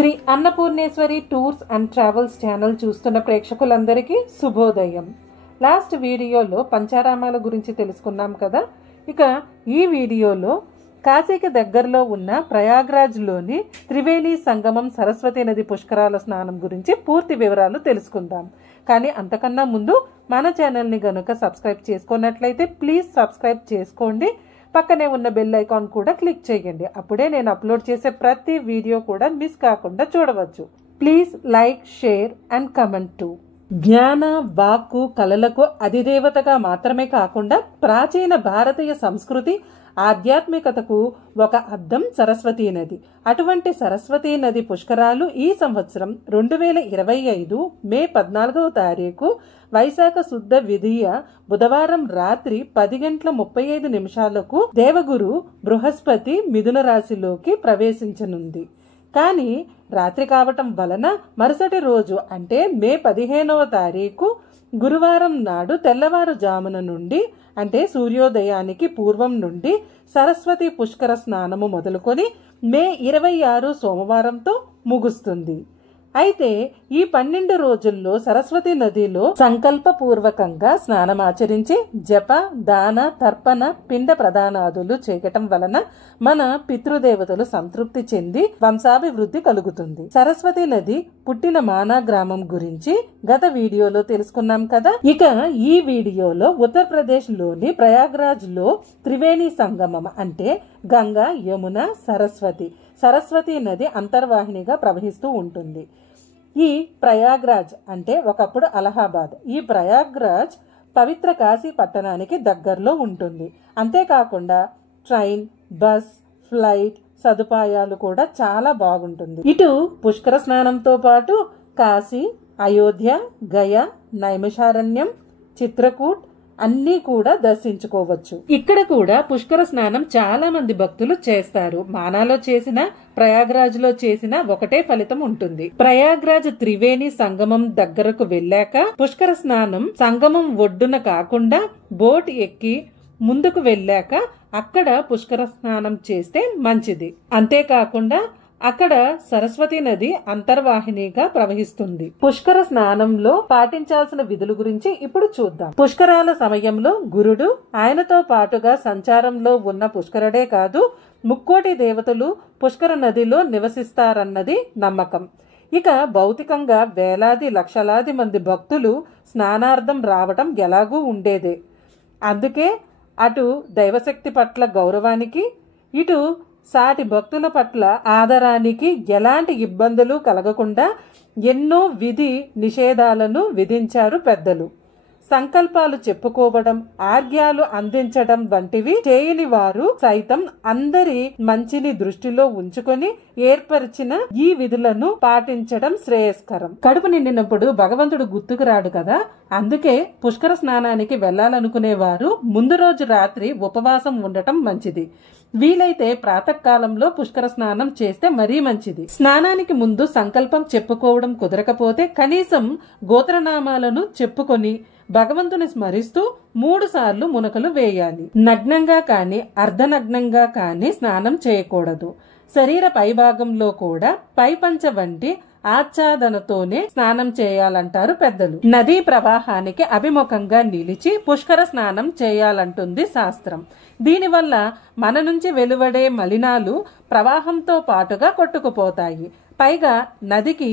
Shri Annapurneshwari tours and travels channel చూస్తున్న ప్రేక్షకులందరికీ శుభోదయం. లాస్ట్ వీడియోలో పంచారామాల గురించి తెలుసుకున్నాం కదా. ఇక ఈ వీడియోలో కాశీకి దగ్గరలో ఉన్న ప్రయాగ్రాజ్లోని త్రివేణి సంగమం సరస్వతి నది పుష్కరాల స్నానం గురించి పూర్తి వివరాలు తెలుసుకుందాం. కానీ అంతకన్నా ముందు మన ఛానల్ని గనుక సబ్స్క్రైబ్ చేసుకున్నట్లయితే ప్లీజ్ సబ్స్క్రైబ్ చేసుకోండి. పక్కనే ఉన్న బెల్ ఐకాన్ కూడా క్లిక్ చేయండి. అప్పుడే నేను అప్లోడ్ చేసే ప్రతి వీడియో కూడా మిస్ కాకుండా చూడవచ్చు. Please like, share and comment to. జ్ఞాన, వాక్కు, కళలకు అధిదేవతగా మాత్రమే కాకుండా ప్రాచీన భారతీయ సంస్కృతి, ఆధ్యాత్మికతకు ఒక అద్దం సరస్వతీ నది. అటువంటి సరస్వతీ నది పుష్కరాలు ఈ సంవత్సరం 2025 మే 14వ తారీఖు వైశాఖ శుద్ధ విధియ బుధవారం రాత్రి 10:35 దేవగురు బృహస్పతి మిథున రాశిలోకి ప్రవేశించనుంది. కానీ రాత్రి కావటం వలన మరుసటి రోజు అంటే మే 15వ తారీఖు గురువారం నాడు తెల్లవారుజామున నుండి అంటే సూర్యోదయానికి పూర్వం నుండి సరస్వతి పుష్కర స్నానము మొదలుకొని మే 26 సోమవారంతో ముగుస్తుంది. అయితే ఈ 12 రోజుల్లో సరస్వతి నదిలో సంకల్పపూర్వకంగా స్నానమాచరించి జప, దాన, తర్పణ, పిండ ప్రదానాదులు చేయటం వలన మన పితృదేవతలు సంతృప్తి చెంది వంశాభివృద్ధి కలుగుతుంది. సరస్వతి నది పుట్టిన మానా గ్రామం గురించి గత వీడియోలో తెలుసుకున్నాం కదా. ఇక ఈ వీడియోలో ఉత్తరప్రదేశ్ లోని ప్రయాగ్రాజ్ లో త్రివేణి సంగమం అంటే గంగా, యమున, సరస్వతి నది అంతర్వాహినిగా ప్రవహిస్తూ ఉంటుంది. ఈ ప్రయాగ్రాజ్ అంటే ఒకప్పుడు అలహాబాద్. ఈ ప్రయాగ్రాజ్ పవిత్ర కాశీ పట్టణానికి దగ్గరలో ఉంటుంది. అంతేకాకుండా ట్రైన్, బస్, ఫ్లైట్ సదుపాయాలు కూడా చాలా బాగుంటుంది. ఇటు పుష్కర స్నానంతో పాటు కాశీ, అయోధ్య, గయ, నైమిషారణ్యం, చిత్రకూట్ అన్నీ కూడా దర్శించుకోవచ్చు. ఇక్కడ కూడా పుష్కర స్నానం చాలా మంది భక్తులు చేస్తారు. మానాలో చేసిన, ప్రయాగ్రాజ్ లో చేసిన ఒకటే ఫలితం ఉంటుంది. ప్రయాగ్రాజ్ త్రివేణి సంగమం దగ్గరకు వెళ్ళాక పుష్కర స్నానం సంగమం ఒడ్డున కాకుండా బోట్ ఎక్కి ముందుకు వెళ్ళాక అక్కడ పుష్కర స్నానం చేస్తే మంచిది. అంతేకాకుండా అక్కడ సరస్వతి నది అంతర్వాహినిగా ప్రవహిస్తుంది. పుష్కర స్నానంలో పాటించాల్సిన విధుల గురించి ఇప్పుడు చూద్దాం. పుష్కరాల సమయంలో గురుడు, ఆయనతో పాటుగా సంచారంలో ఉన్న పుష్కరుడే కాదు ముక్కోటి దేవతలు పుష్కర నదిలో నివసిస్తారన్నది నమ్మకం. ఇక భౌతికంగా వేలాది లక్షలాది మంది భక్తులు స్నానార్థం రావటం ఎలాగూ ఉండేదే. అందుకే అటు దైవశక్తి పట్ల గౌరవానికి, ఇటు సాటి భక్తుల పట్ల ఆదరానికి ఎలాంటి ఇబ్బందులు కలగకుండా ఎన్నో విధి నిషేధాలను విధించారు పెద్దలు. సంకల్పాలు చెప్పుకోవడం, ఆర్ఘ్యాలు అందించడం వంటివి చేయని వారు సైతం అందరి మంచిని దృష్టిలో ఉంచుకొని ఏర్పరిచిన ఈ విధులను పాటించడం శ్రేయస్కరం. కడుపు నిండినప్పుడు భగవంతుడు గుర్తుకు రాడు కదా. అందుకే పుష్కర స్నానానికి వెళ్లాలనుకునేవారు ముందు రోజు రాత్రి ఉపవాసం ఉండటం మంచిది. వీలైతే ప్రాతకాలంలో పుష్కర స్నానం చేస్తే మరీ మంచిది. స్నానానికి ముందు సంకల్పం చెప్పుకోవడం కుదరకపోతే కనీసం గోత్రనామాలను చెప్పుకొని భగవంతుని స్మరిస్తూ 3 సార్లు మునకలు వేయాలి. నగ్నంగా కాని అర్ధనగ్నంగా కాని స్నానం చేయకూడదు. శరీర పైభాగంలో కూడా పైపంచ వంటి ఆచ్ఛాదనతోనే స్నానం చేయాలంటారు పెద్దలు. నదీ ప్రవాహానికి అభిముఖంగా నిలిచి పుష్కర స్నానం చేయాలంటుంది శాస్త్రం. దీనివల్ల మన నుంచి వెలువడే మలినాలు ప్రవాహంతో పాటుగా కొట్టుకుపోతాయి. పైగా నదికి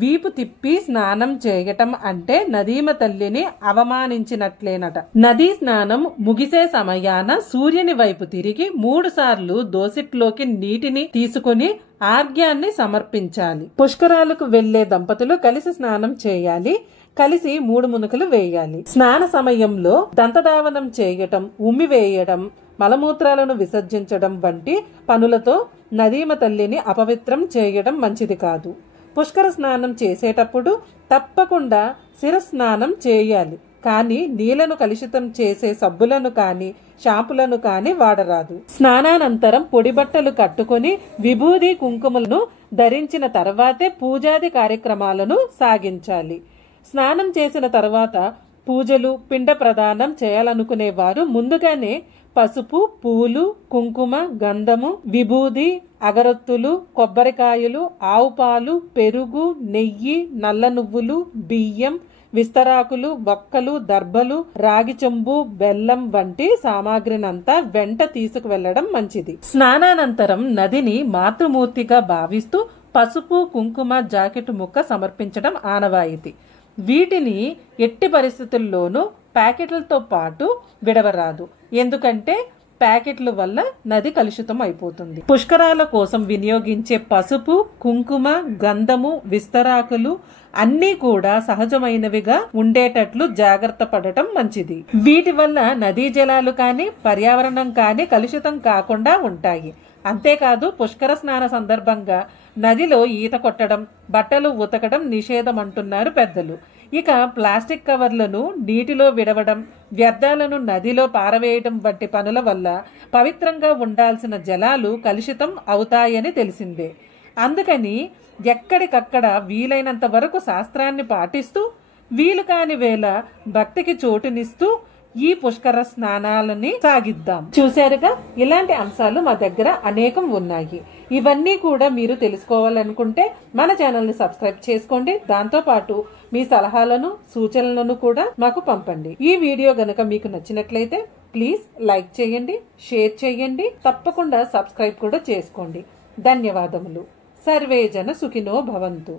వీపు తిప్పి స్నానం చేయటం అంటే నదీమ తల్లిని అవమానించినట్లేనట. నదీ స్నానం ముగిసే సమయాన సూర్యుని వైపు తిరిగి 3 సార్లు దోసిట్లోకి నీటిని తీసుకుని ఆర్ఘ్యాన్ని సమర్పించాలి. పుష్కరాలకు వెళ్లే దంపతులు కలిసి స్నానం చేయాలి. కలిసి 3 మునకలు వేయాలి. స్నాన సమయంలో దంతధావనం చేయటం, ఉమ్మి వేయడం, మలమూత్రాలను విసర్జించడం వంటి పనులతో నదీమ తల్లిని అపవిత్రం చేయడం మంచిది కాదు. పుష్కర స్నానం చేసేటప్పుడు తప్పకుండా శిరస్నానం చేయాలి. కానీ నీళ్లను కలుషితం చేసే సబ్బులను కాని షాంపులను కాని వాడరాదు. స్నానానంతరం పొడి బట్టలు కట్టుకుని విభూది కుంకుమలను ధరించిన తర్వాతే పూజాది కార్యక్రమాలను సాగించాలి. స్నానం చేసిన తర్వాత పూజలు, పిండ ప్రదానం చేయాలనుకునేవారు ముందుగానే పసుపు, పూలు, కుంకుమ, గంధము, విభూది, అగరొత్తులు, కొబ్బరికాయలు, ఆవు పాలు, పెరుగు, నెయ్యి, నల్ల నువ్వులు, బియ్యం, విస్తరాకులు, వక్కలు, దర్భలు, రాగి చెంబు, బెల్లం వంటి సామాగ్రినంతా వెంట తీసుకువెళ్లడం మంచిది. స్నానానంతరం నదిని మాతృమూర్తిగా భావిస్తూ పసుపు, కుంకుమ, జాకెట్ ముక్క సమర్పించడం ఆనవాయితీ. వీటిని ఎట్టి పరిస్థితుల్లోనూ ప్యాకెట్లతో పాటు విడవరాదు. ఎందుకంటే ప్యాకెట్ల వల్ల నది కలుషితం అయిపోతుంది. పుష్కరాల కోసం వినియోగించే పసుపు, కుంకుమ, గంధము, విస్తరాకులు అన్నీ కూడా సహజమైనవిగా ఉండేటట్లు జాగ్రత్త పడటం మంచిది. వీటి వల్ల నదీ జలాలు కానీ పర్యావరణం కానీ కలుషితం కాకుండా ఉంటాయి. అంతేకాదు పుష్కర స్నాన సందర్భంగా నదిలో ఈత కొట్టడం, బట్టలు ఉతకడం నిషేధం అంటున్నారు పెద్దలు. ఇక ప్లాస్టిక్ కవర్లను నీటిలో విడవడం, వ్యర్థాలను నదిలో పారవేయడం వంటి పనుల వల్ల పవిత్రంగా ఉండాల్సిన జలాలు కలుషితం అవుతాయని తెలిసిందే. అందుకని ఎక్కడికక్కడ వీలైనంత వరకు శాస్త్రాన్ని పాటిస్తూ వీలు కాని వేళ భక్తికి చోటునిస్తూ ఈ పుష్కర స్నానాలని సాగిద్దాం. చూశారుగా, ఇలాంటి అంశాలు మా దగ్గర అనేకం ఉన్నాయి. ఇవన్నీ కూడా మీరు తెలుసుకోవాలనుకుంటే మన ఛానల్ ని సబ్స్క్రైబ్ చేసుకోండి. దాంతో పాటు మీ సలహాలను, సూచనలను కూడా మాకు పంపండి. ఈ వీడియో గనక మీకు నచ్చినట్లయితే ప్లీజ్ లైక్ చేయండి, షేర్ చేయండి, తప్పకుండా సబ్స్క్రైబ్ కూడా చేసుకోండి. ధన్యవాదములు. సర్వే జన సుఖినో భవంతు.